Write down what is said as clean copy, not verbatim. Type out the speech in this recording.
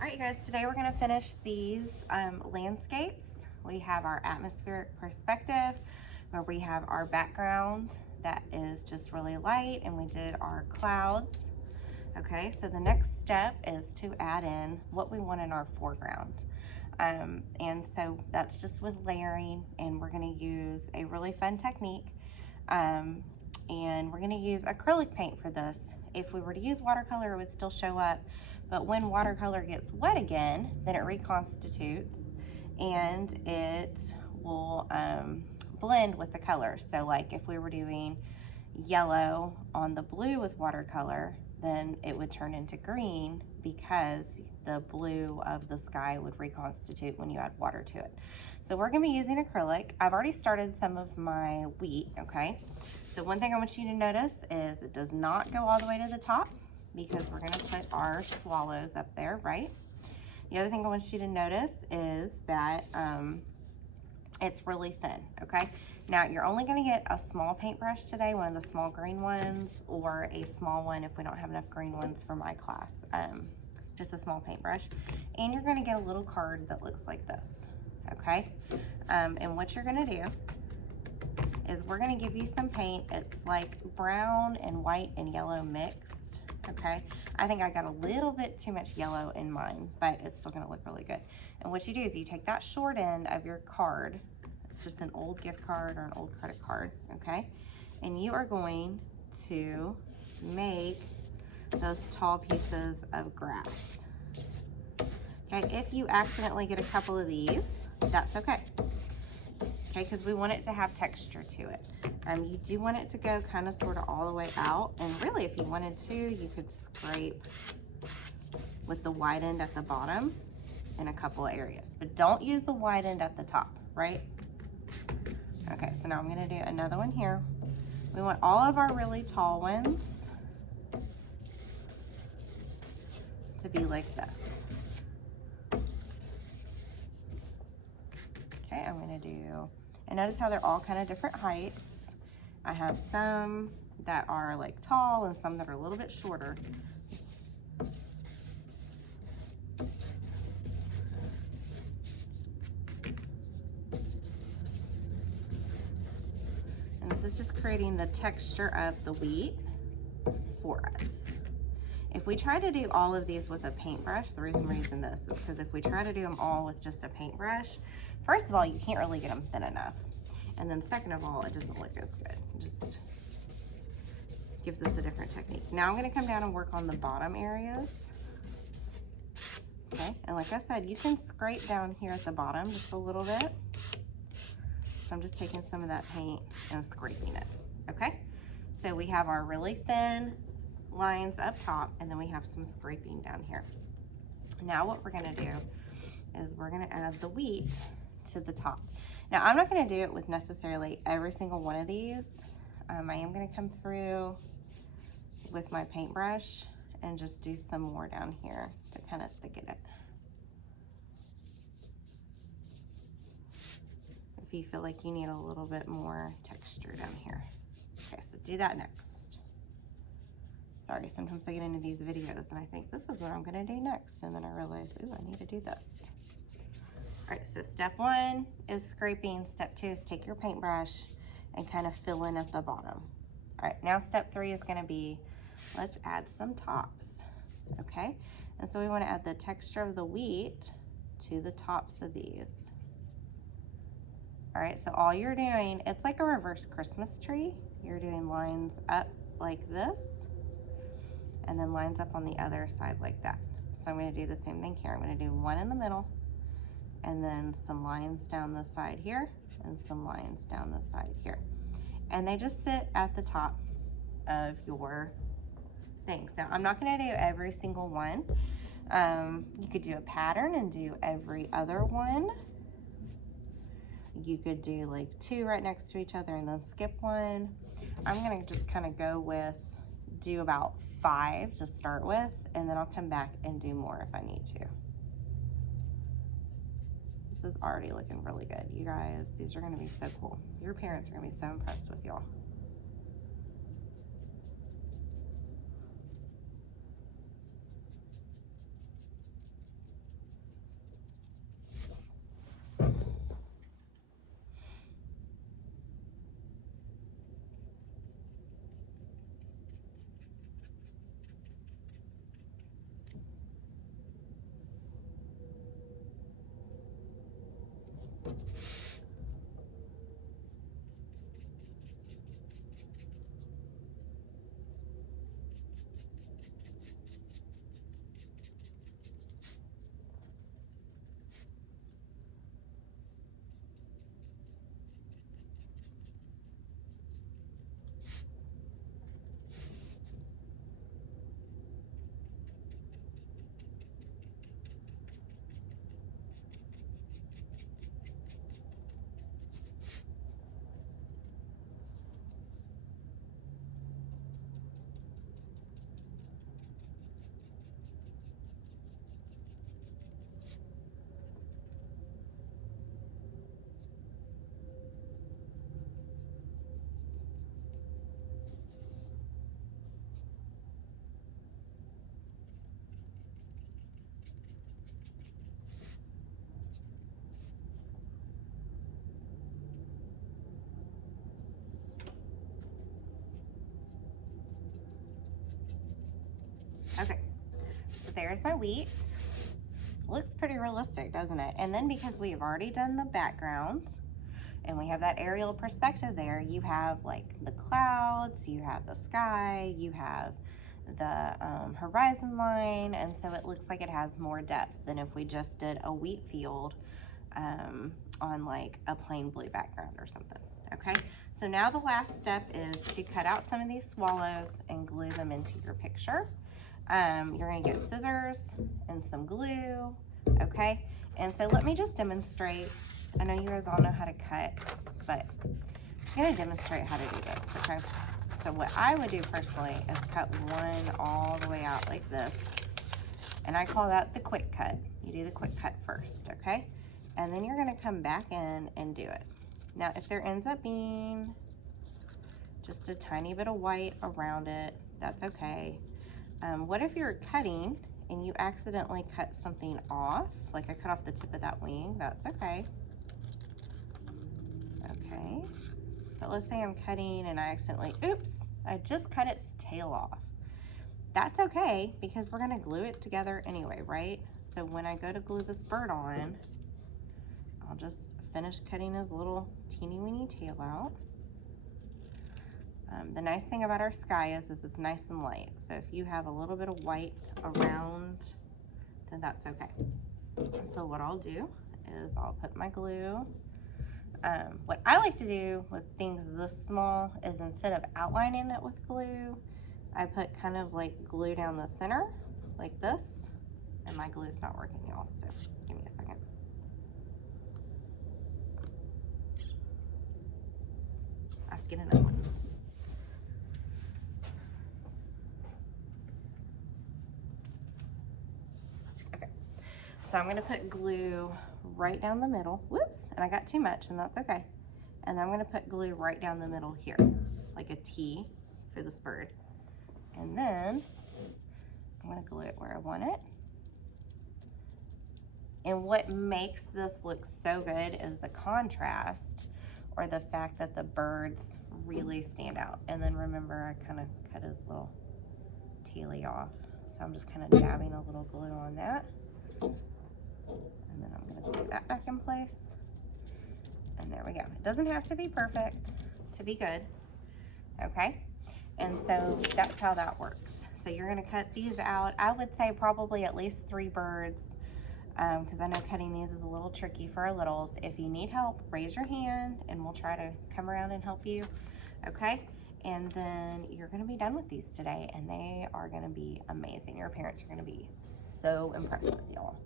All right, you guys, today we're going to finish these landscapes. We have our atmospheric perspective where we have our background that is just really light, and we did our clouds. Okay, so the next step is to add in what we want in our foreground. And so that's just with layering, and we're going to use a really fun technique. And we're going to use acrylic paint for this. If we were to use watercolor, it would still show up, but when watercolor gets wet again, then it reconstitutes and it will blend with the colors. So like if we were doing yellow on the blue with watercolor, then it would turn into green because the blue of the sky would reconstitute when you add water to it. So we're gonna be using acrylic. I've already started some of my wheat, okay? So one thing I want you to notice is it does not go all the way to the top because we're gonna put our swallows up there, right? The other thing I want you to notice is that it's really thin, okay? Now you're only gonna get a small paintbrush today, one of the small green ones, or a small one if we don't have enough green ones for my class. Just a small paintbrush. And you're gonna get a little card that looks like this, okay? And what you're gonna do is we're gonna give you some paint. It's like brown and white and yellow mixed, okay? I think I got a little bit too much yellow in mine, but it's still gonna look really good. And what you do is you take that short end of your card, it's just an old gift card or an old credit card, okay? And you are going to make those tall pieces of grass. Okay, if you accidentally get a couple of these, that's okay. Okay, because we want it to have texture to it. You do want it to go kind of sort of all the way out, and really if you wanted to, you could scrape with the wide end at the bottom in a couple of areas, but don't use the wide end at the top, right? Okay, so now I'm gonna do another one here. We want all of our really tall ones to be like this. Okay, I'm gonna do, and notice how they're all kind of different heights. I have some that are like tall and some that are a little bit shorter. And this is just creating the texture of the wheat for us. If we try to do all of these with a paintbrush, the reason we're using this is because if we try to do them all with just a paintbrush, first of all, you can't really get them thin enough. And then second of all, it doesn't look as good. It just gives us a different technique. Now I'm gonna come down and work on the bottom areas. Okay, and like I said, you can scrape down here at the bottom just a little bit. So I'm just taking some of that paint and scraping it, okay? So we have our really thin lines up top, and then we have some scraping down here. Now what we're gonna do is we're gonna add the wheat to the top. Now I'm not gonna do it with necessarily every single one of these. I am gonna come through with my paintbrush and just do some more down here to kind of thicken it. If you feel like you need a little bit more texture down here. Okay, so do that next. Sorry, sometimes I get into these videos and I think this is what I'm gonna do next, and then I realize, ooh, I need to do this. All right, so step one is scraping. Step two is take your paintbrush and kind of fill in at the bottom. All right, now step three is gonna be, let's add some tops, okay? And so we wanna add the texture of the wheat to the tops of these. All right, so all you're doing, it's like a reverse Christmas tree. You're doing lines up like this, and then lines up on the other side like that. So I'm gonna do the same thing here. I'm gonna do one in the middle, and then some lines down the side here, and some lines down the side here. And they just sit at the top of your things. Now, I'm not gonna do every single one. You could do a pattern and do every other one. You could do like two right next to each other and then skip one. I'm gonna just kind of go with, do about 5 to start with, and then I'll come back and do more if I need to. This is already looking really good. You guys, these are gonna be so cool. Your parents are gonna be so impressed with y'all. Okay, so there's my wheat. Looks pretty realistic, doesn't it? And then because we've already done the background and we have that aerial perspective there, you have like the clouds, you have the sky, you have the horizon line, and so it looks like it has more depth than if we just did a wheat field on like a plain blue background or something. Okay, so now the last step is to cut out some of these swallows and glue them into your picture. You're gonna get scissors and some glue, okay? And so let me just demonstrate. I know you guys all know how to cut, but I'm gonna demonstrate how to do this, okay? So what I would do personally is cut one all the way out like this, and I call that the quick cut. You do the quick cut first, okay? And then you're gonna come back in and do it. Now, if there ends up being just a tiny bit of white around it, that's okay. What if you're cutting and you accidentally cut something off? Like I cut off the tip of that wing, that's okay. Okay, but let's say I'm cutting and I accidentally, oops, I just cut its tail off. That's okay because we're gonna glue it together anyway, right? So when I go to glue this bird on, I'll just finish cutting his little teeny weeny tail out. The nice thing about our sky is it's nice and light. So if you have a little bit of white around, then that's okay. So what I'll do is I'll put my glue. What I like to do with things this small is instead of outlining it with glue, I put kind of like glue down the center like this. And my glue is not working, y'all, so give me a second. I have to get another one. So I'm gonna put glue right down the middle. Whoops, and I got too much, and that's okay. And then I'm gonna put glue right down the middle here, like a T for this bird. And then I'm gonna glue it where I want it. And what makes this look so good is the contrast, or the fact that the birds really stand out. And then remember, I kind of cut his little taily off. So I'm just kind of dabbing a little glue on that. And then I'm gonna glue that back in place. And there we go. It doesn't have to be perfect to be good, okay? And so that's how that works. So you're gonna cut these out. I would say probably at least 3 birds, because I know cutting these is a little tricky for our littles. If you need help, raise your hand and we'll try to come around and help you, okay? And then you're gonna be done with these today, and they are gonna be amazing. Your parents are gonna be so impressed with y'all.